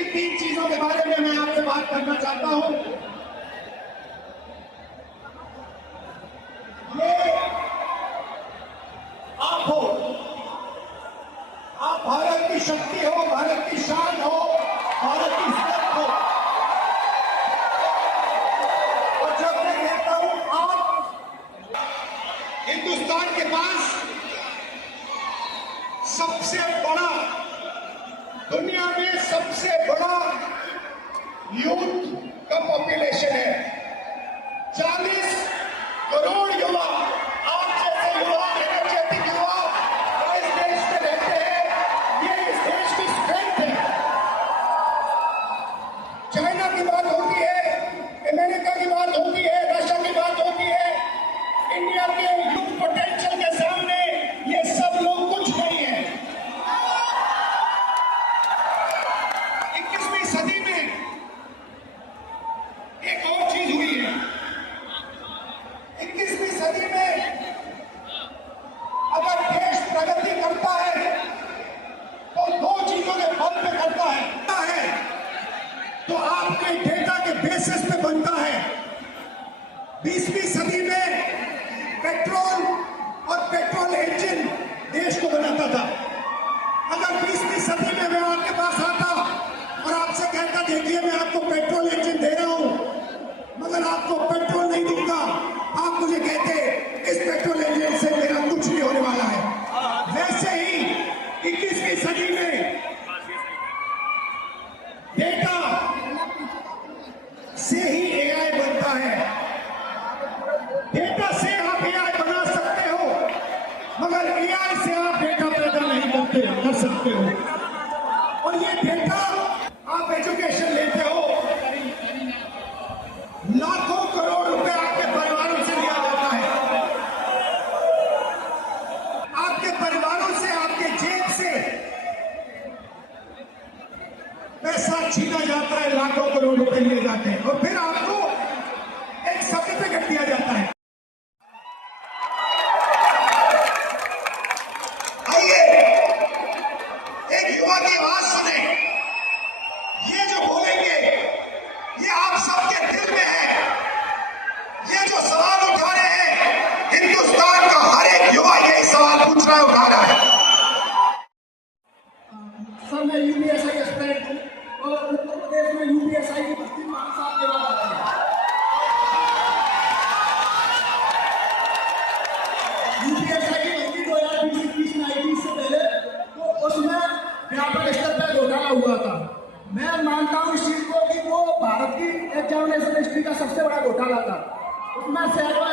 इन 3 चीजों के बारे में मैं आपसे बात करना चाहता हूं। ये आप हो, आप भारत की शक्ति हो, भारत की शान हो, भारत की इज्जत हो। और जब मैं कहता हूं आप, हिंदुस्तान के पास सबसे बड़ा, दुनिया में सबसे बड़ा यूथ का पॉपुलेशन है। 40 करोड़ युवा, आप जैसे युवा, एनर्जेटिक युवा इस देश में रहते हैं। ये इस देश की स्ट्रेंथ है। चाइना की बात होती है, अमेरिका की बात होती है, रशिया की बात होती है, इंडिया के यूथ पोटेंशियल के सामने ये सब लोग कुछ नहीं है। 21वीं सदी में एक और चीज हुई है। 21वीं सदी में अगर देश प्रगति करता है तो 2 चीजों के बल पे करता है तो आपके डेटा के बेसिस पे बनता है। 20वीं सदी में पेट्रोल और पेट्रोल इंजन देश को बनाता था। अगर 20वीं सदी में मैं आपके पास आता और आपसे कहता देखिए मैं आपको पेट्रोल इंजन दे रहा हूं मगर आपको पेट्रोल नहीं दूंगा, आप मुझे कहते इस पेट्रोल इंजन से मेरा कुछ नहीं होने वाला है। वैसे ही 21वीं सदी में डेटा से ही एआई बनता है। डेटा से आप एआई बना सकते हो मगर एआई से आप डेटा पैदा नहीं कर सकते हो। और ये डेटा आप एजुकेशन लेते हो, लाखों करोड़ रुपए आपके परिवारों से लिया जाता है। आपके परिवारों से, आपके जेब से पैसा छीना जाता है, लाखों करोड़ रुपए लिए जाते हैं और फिर आपको एक सर्टिफिकेट दिया जाता है। आइए एक युवा की आवाज सुने। ये जो बोलेंगे ये आप सबके दिल में है। ये जो सवाल उठा रहे हैं, हिंदुस्तान का हर एक युवा यही सवाल पूछ रहा है, उठा रहा है। सर मैं यूपीएसआई एस्पिरेंट हूँ और उत्तर प्रदेश में यूपीएसआई की भर्ती 5 साल के बाद आती है। यूपीएसआई की भर्ती 2020-21 में आई थी, इससे पहले तो उसमें व्यापक स्तर पर घोटाला हुआ था। मैं मानता हूँ इस चीज को कि वो भारत की एग्जामिनेशन हिस्ट्री का सबसे बड़ा घोटाला था। उसमें सैकड़ों